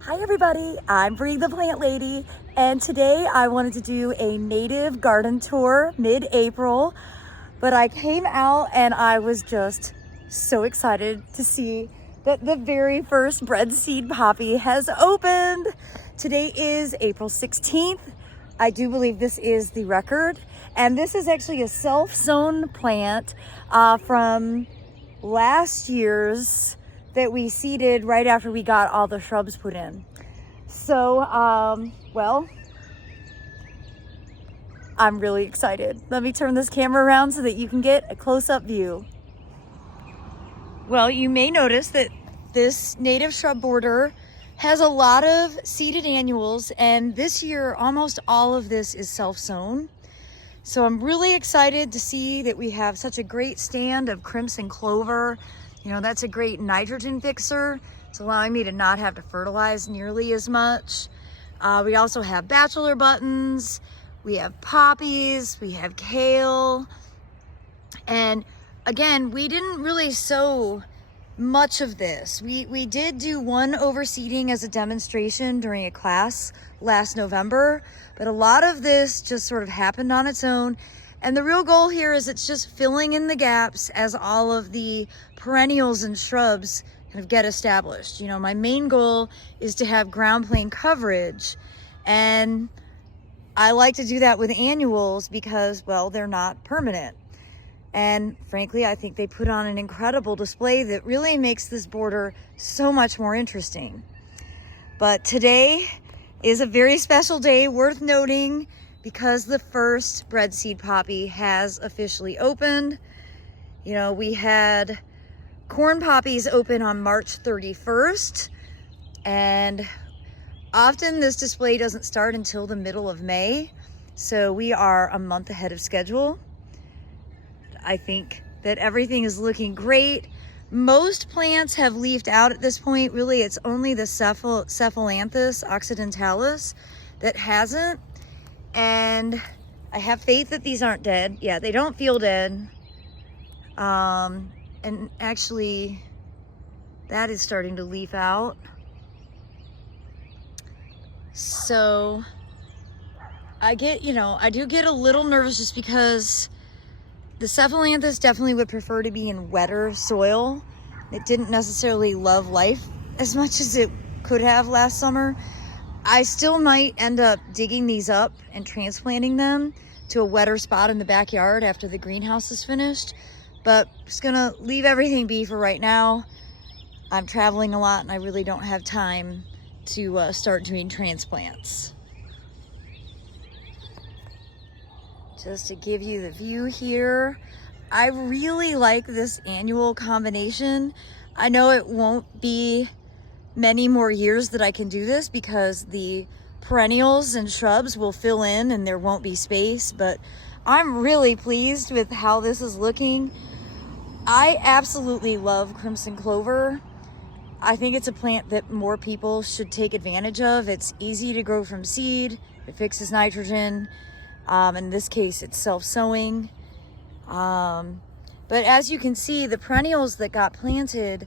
Hi everybody, I'm Bree the Plant Lady, and today I wanted to do a native garden tour mid-April, but I came out and I was just so excited to see that the very first Breadseed poppy has opened. Today is April 16th. I do believe this is the record, and this is actually a self-sown plant from last year's that we seeded right after we got all the shrubs put in. So, well, I'm really excited. Let me turn this camera around so that you can get a close-up view. Well, you may notice that this native shrub border has a lot of seeded annuals, and this year almost all of this is self-sown. So I'm really excited to see that we have such a great stand of crimson clover. You know, that's a great nitrogen fixer. It's allowing me to not have to fertilize nearly as much. We also have bachelor buttons, we have poppies, we have kale. And again, we didn't really sow much of this. We did do one overseeding as a demonstration during a class last November, but a lot of this just sort of happened on its own. And the real goal here is it's just filling in the gaps as all of the perennials and shrubs kind of get established. You know, my main goal is to have ground plane coverage, and I like to do that with annuals because, well, they're not permanent. And frankly, I think they put on an incredible display that really makes this border so much more interesting. But today is a very special day worth noting because the first Breadseed poppy has officially opened. You know, we had corn poppies open on March 31st, and often this display doesn't start until the middle of May. So we are a month ahead of schedule. I think that everything is looking great. Most plants have leafed out at this point. Really, it's only the Cephalanthus occidentalis that hasn't. And I have faith that these aren't dead. Yeah, they don't feel dead. And actually, that is starting to leaf out. So I do get a little nervous just because the Cephalanthus definitely would prefer to be in wetter soil. It didn't necessarily love life as much as it could have last summer. I still might end up digging these up and transplanting them to a wetter spot in the backyard after the greenhouse is finished. But I'm just gonna leave everything be for right now. I'm traveling a lot and I really don't have time to start doing transplants. Just to give you the view here, I really like this annual combination. I know it won't be many more years that I can do this because the perennials and shrubs will fill in and there won't be space, but I'm really pleased with how this is looking. I absolutely love crimson clover. I think it's a plant that more people should take advantage of. It's easy to grow from seed. It fixes nitrogen. In this case, it's self-sowing. But as you can see, the perennials that got planted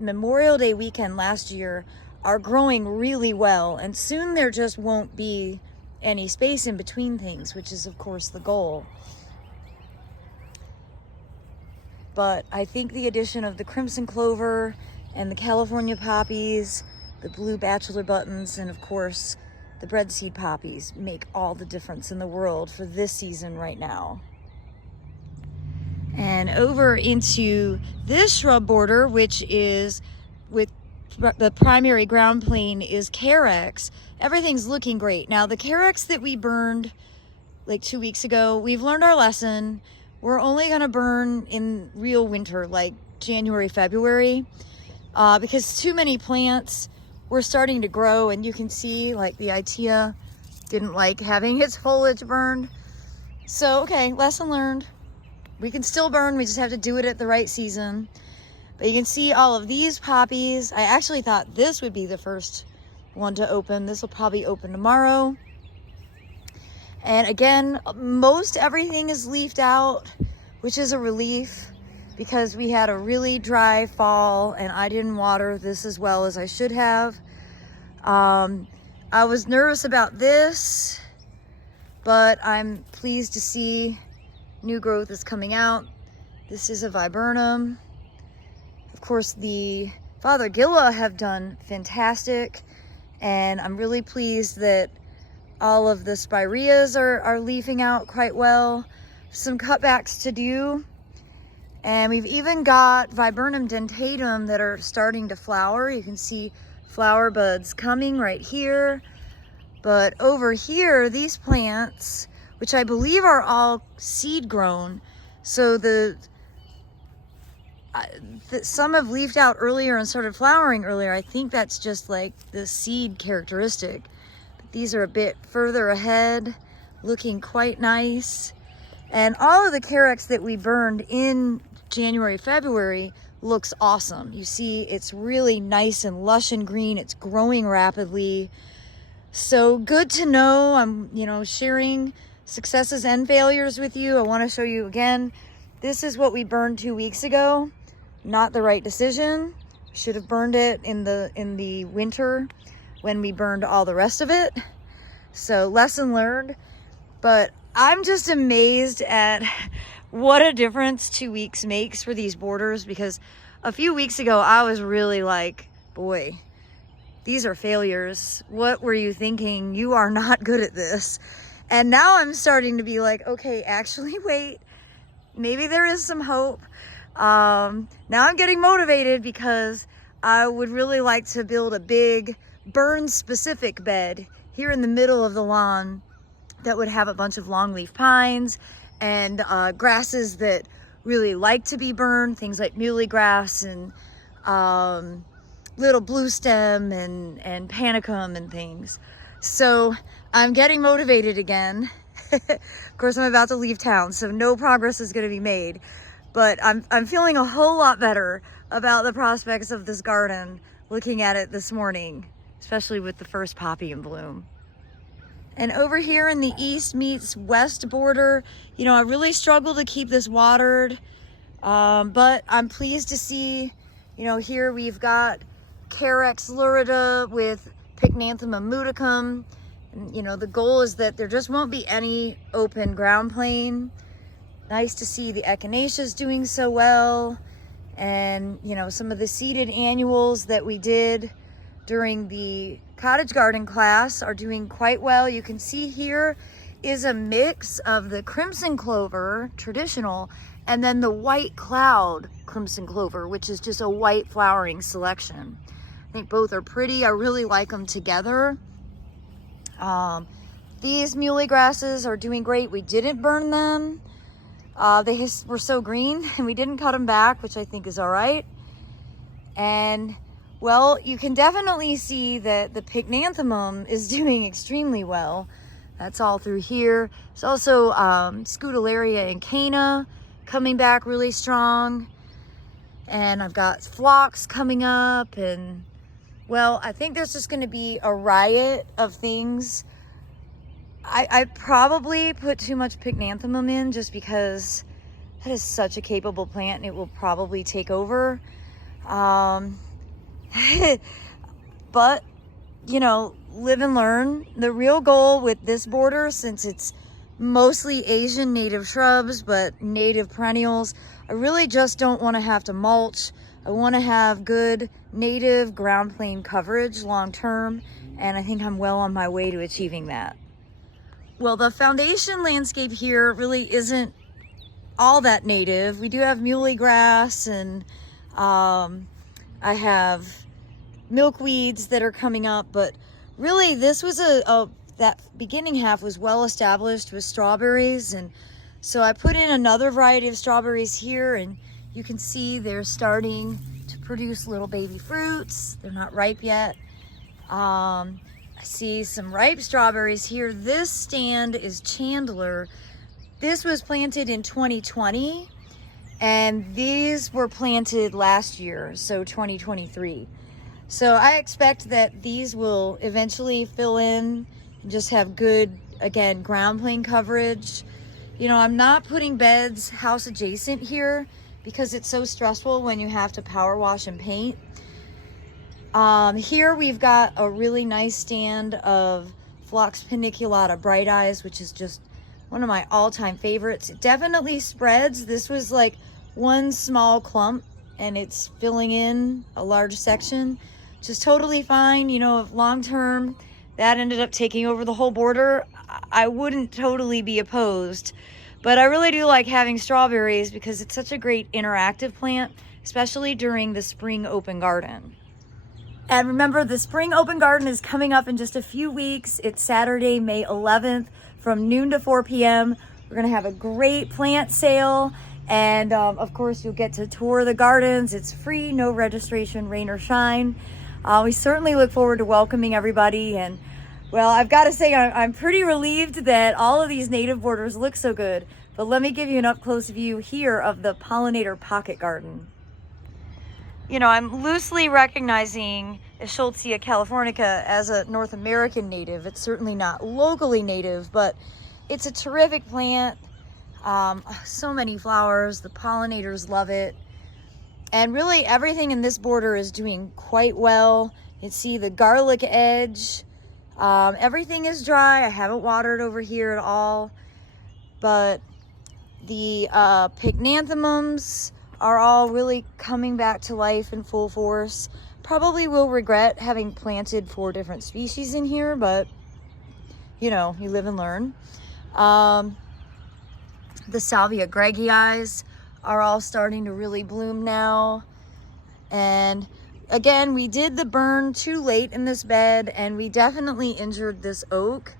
Memorial Day weekend last year are growing really well, and soon there just won't be any space in between things, which is of course the goal. But I think the addition of the crimson clover and the California poppies, the blue bachelor buttons, and of course the Breadseed poppies make all the difference in the world for this season right now. And over into this shrub border, which is with the primary ground plane is Carex. Everything's looking great. Now the Carex that we burned like 2 weeks ago, we've learned our lesson. We're only gonna burn in real winter, like January, February, because too many plants were starting to grow, and you can see like the Itea didn't like having its foliage burned. So, okay, lesson learned. We can still burn, we just have to do it at the right season. But you can see all of these poppies. I actually thought this would be the first one to open. This will probably open tomorrow. And again, most everything is leafed out, which is a relief because we had a really dry fall and I didn't water this as well as I should have. I was nervous about this, but I'm pleased to see new growth is coming out. This is a viburnum. Of course, the Fothergilla have done fantastic, and I'm really pleased that all of the spireas are leafing out quite well. Some cutbacks to do. And we've even got viburnum dentatum that are starting to flower. You can see flower buds coming right here. But over here, these plants, which I believe are all seed grown, so some have leafed out earlier and started flowering earlier. I think that's just like the seed characteristic. But these are a bit further ahead, looking quite nice. And all of the carex that we burned in January, February looks awesome. You see it's really nice and lush and green. It's growing rapidly. So good to know. I'm, sharing successes and failures with you. I want to show you again. This is what we burned 2 weeks ago. Not the right decision. Should have burned it in the winter when we burned all the rest of it. So lesson learned. But I'm just amazed at what a difference 2 weeks makes for these borders, because a few weeks ago I was really like, boy, these are failures. What were you thinking? You are not good at this. And now I'm starting to be like, okay, actually wait, maybe there is some hope. Now I'm getting motivated because I would really like to build a big burn specific bed here in the middle of the lawn that would have a bunch of longleaf pines and grasses that really like to be burned, things like muley grass and little blue stem and panicum and things. So I'm getting motivated again. Of course, I'm about to leave town, so no progress is going to be made. But I'm feeling a whole lot better about the prospects of this garden looking at it this morning, especially with the first poppy in bloom. And over here in the east meets west border, I really struggle to keep this watered, but I'm pleased to see, here we've got Carex lurida with Pycnanthemum muticum. And, the goal is that there just won't be any open ground plane. Nice to see the echinaceas doing so well. And, some of the seeded annuals that we did during the cottage garden class are doing quite well. You can see here is a mix of the crimson clover, traditional, and then the white cloud crimson clover, which is just a white flowering selection. I think both are pretty. I really like them together. These muley grasses are doing great. We didn't burn them. They were so green and we didn't cut them back, which I think is all right. And well, you can definitely see that the Pycnanthemum is doing extremely well. That's all through here. There's also Scutellaria and Cana coming back really strong. And I've got phlox coming up. And well, I think there's just going to be a riot of things. I probably put too much Pycnanthemum in just because that is such a capable plant and it will probably take over. But, live and learn. The real goal with this border, since it's mostly Asian native shrubs, but native perennials, I really just don't want to have to mulch. I want to have good native ground plane coverage long term, and I think I'm well on my way to achieving that. Well, the foundation landscape here really isn't all that native. We do have muley grass and I have milkweeds that are coming up, but really this was that beginning half was well established with strawberries, and so I put in another variety of strawberries here, and you can see they're starting to produce little baby fruits. They're not ripe yet. I see some ripe strawberries here. This stand is Chandler. This was planted in 2020, and these were planted last year, so 2023. So I expect that these will eventually fill in and just have good, again, ground plane coverage. I'm not putting beds house adjacent here because it's so stressful when you have to power wash and paint. Here we've got a really nice stand of Phlox paniculata bright eyes, which is just one of my all-time favorites. It definitely spreads. This was like one small clump and it's filling in a large section, which is totally fine. You know, if long-term that ended up taking over the whole border, I wouldn't totally be opposed. But I really do like having strawberries because it's such a great interactive plant, especially during the spring open garden. And remember, the spring open garden is coming up in just a few weeks. It's Saturday, May 11th from noon to 4 p.m. We're gonna have a great plant sale. And of course, you'll get to tour the gardens. It's free, no registration, rain or shine. We certainly look forward to welcoming everybody. And well, I've got to say, I'm pretty relieved that all of these native borders look so good. But let me give you an up-close view here of the pollinator pocket garden. You know, I'm loosely recognizing Schultzia californica as a North American native. It's certainly not locally native, but it's a terrific plant. So many flowers, the pollinators love it. And really everything in this border is doing quite well. You can see the garlic edge. Everything is dry. I haven't watered over here at all, but the pycnanthemums are all really coming back to life in full force. Probably will regret having planted 4 different species in here, but you know, you live and learn. The salvia gregii are all starting to really bloom now. And again, we did the burn too late in this bed and we definitely injured this oak,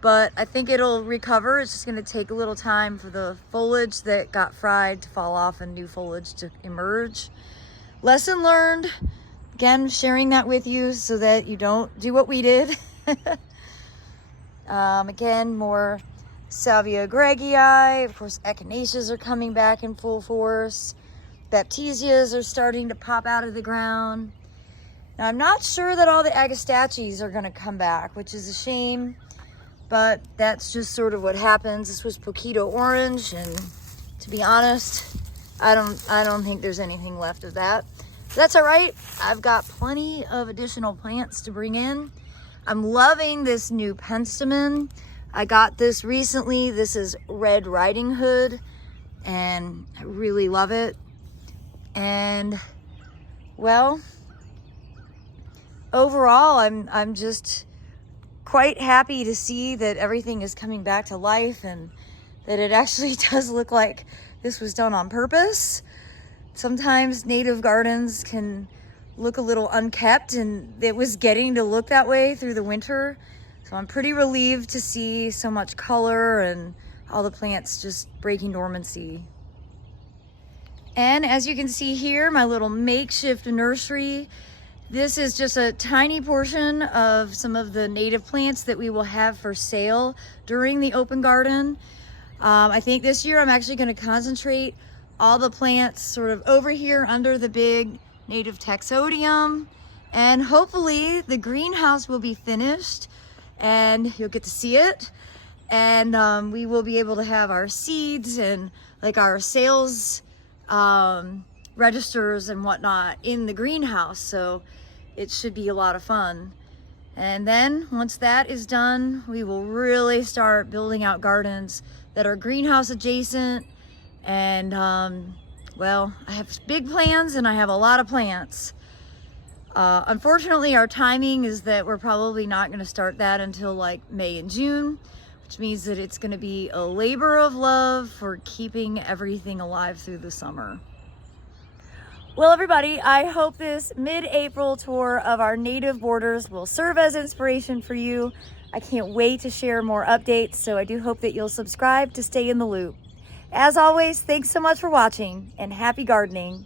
but I think it'll recover. It's just gonna take a little time for the foliage that got fried to fall off and new foliage to emerge. Lesson learned. Again, sharing that with you so that you don't do what we did. Again, more salvia gregii. Of course, echinaceas are coming back in full force. Baptisias are starting to pop out of the ground. Now, I'm not sure that all the agastaches are gonna come back, which is a shame, but that's just sort of what happens. This was Poquito orange, and to be honest, I don't think there's anything left of that. That's all right. I've got plenty of additional plants to bring in. I'm loving this new penstemon. I got this recently. This is Red Riding Hood, and I really love it. And well, overall, I'm just quite happy to see that everything is coming back to life and that it actually does look like this was done on purpose. Sometimes native gardens can look a little unkept, and it was getting to look that way through the winter. So I'm pretty relieved to see so much color and all the plants just breaking dormancy. And as you can see here, my little makeshift nursery. This is just a tiny portion of some of the native plants that we will have for sale during the open garden. I think this year I'm actually going to concentrate all the plants sort of over here under the big native taxodium, and hopefully the greenhouse will be finished and you'll get to see it, and we will be able to have our seeds and like our sales registers and whatnot in the greenhouse, so it should be a lot of fun. And then once that is done, we will really start building out gardens that are greenhouse adjacent. And well, I have big plans and I have a lot of plants. Unfortunately, our timing is that we're probably not going to start that until like May and June, which means that it's going to be a labor of love for keeping everything alive through the summer. Well, everybody, I hope this mid-April tour of our native borders will serve as inspiration for you. I can't wait to share more updates, so I do hope that you'll subscribe to stay in the loop. As always, thanks so much for watching, and happy gardening.